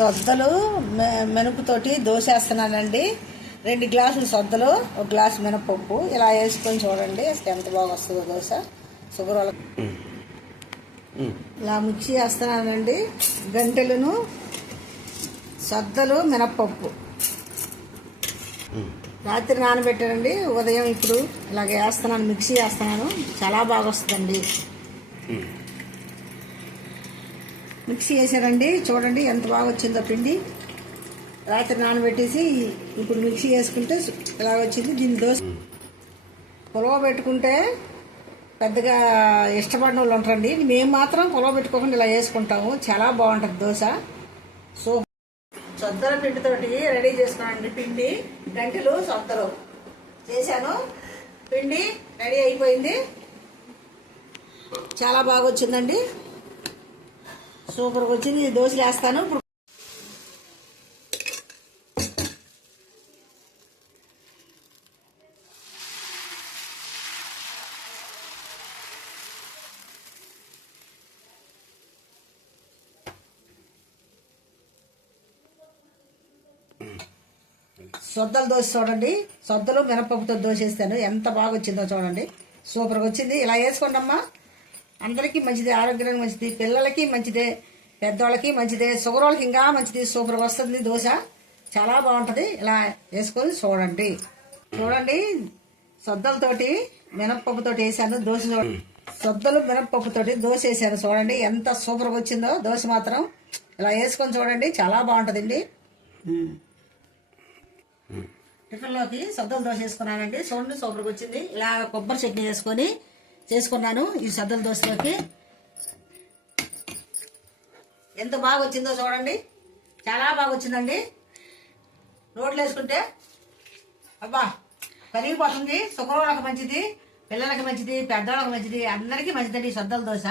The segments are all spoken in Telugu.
సొద్దలు మినపతోటి దోశ వేస్తున్నానండి. 2 గ్లాసులు సొద్దలు, 1 గ్లాసు మినపప్పు ఇలా వేసుకొని చూడండి అసలు ఎంత బాగా వస్తుందో దోశ. షుగర్ వాళ్ళకి ఇలా మిక్సీ వేస్తున్నానండి. గంటెలను సొద్దలు మినపప్పు రాత్రి నానబెట్టానండి. ఉదయం ఇప్పుడు ఇలాగ వేస్తున్నాను, మిక్సీ వేస్తున్నాను. చాలా బాగా వస్తుందండి. మిక్సీ వేసారండి, చూడండి ఎంత బాగా వచ్చిందో పిండి. రాత్రి నానబెట్టేసి ఇప్పుడు మిక్సీ వేసుకుంటే ఇలా వచ్చింది. దీని దోశ పొలవ పెట్టుకుంటే పెద్దగా ఇష్టపడిన వాళ్ళు ఉంటారండి. మేము మాత్రం పొలవ పెట్టుకోకుండా ఇలా వేసుకుంటాము. చాలా బాగుంటుంది దోశ. సో సొద్దల పిండితోటి రెడీ చేసుకున్నానండి. పిండి గంటలు సొద్దలు చేశాను. పిండి రెడీ అయిపోయింది. చాలా బాగా వచ్చిందండి. సూపర్గా వచ్చింది. దోశలు వేస్తాను ఇప్పుడు. సొద్దల దోశ చూడండి. సొద్దలు మినపప్పుతో దోశ వేస్తాను. ఎంత బాగా వచ్చిందో చూడండి. సూపర్గా వచ్చింది. ఇలా వేసుకోండి అమ్మా. అందరికీ మంచిదే, ఆరోగ్యానికి మంచిది, పిల్లలకి మంచిదే, పెద్దవాళ్ళకి మంచిదే, షుగర్ వాళ్ళకి ఇంకా మంచిది. సూపర్గా వస్తుంది దోశ. చాలా బాగుంటుంది. ఇలా వేసుకొని చూడండి. చూడండి సొద్దలతోటి మినపప్పుతోటి వేసాను దోశ. సొద్దలు మినపప్పుతోటి దోశ వేసాను. చూడండి ఎంత సూపర్గా వచ్చిందో దోశ మాత్రం. ఇలా వేసుకొని చూడండి, చాలా బాగుంటుందండి. టిఫిన్లోకి సొద్దల దోశ వేసుకున్నానండి. చూడండి సూపర్గా వచ్చింది. ఇలా కొబ్బరి చట్నీ వేసుకొని చేసుకున్నాను ఈ సొద్దల దోశలోకి. ఎంత బాగా వచ్చిందో చూడండి. చాలా బాగా వచ్చిందండి. రోడ్లు వేసుకుంటే అబ్బా కరిగిపోతుంది. షుగర్ వాళ్ళకి మంచిది, పిల్లలకి మంచిది, పెద్దవాళ్ళకి మంచిది, అందరికీ మంచిదండి ఈ సొద్దల దోశ.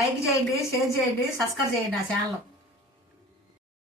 లైక్ చేయండి, షేర్ చేయండి, సబ్స్క్రైబ్ చేయండి నా ఛానల్.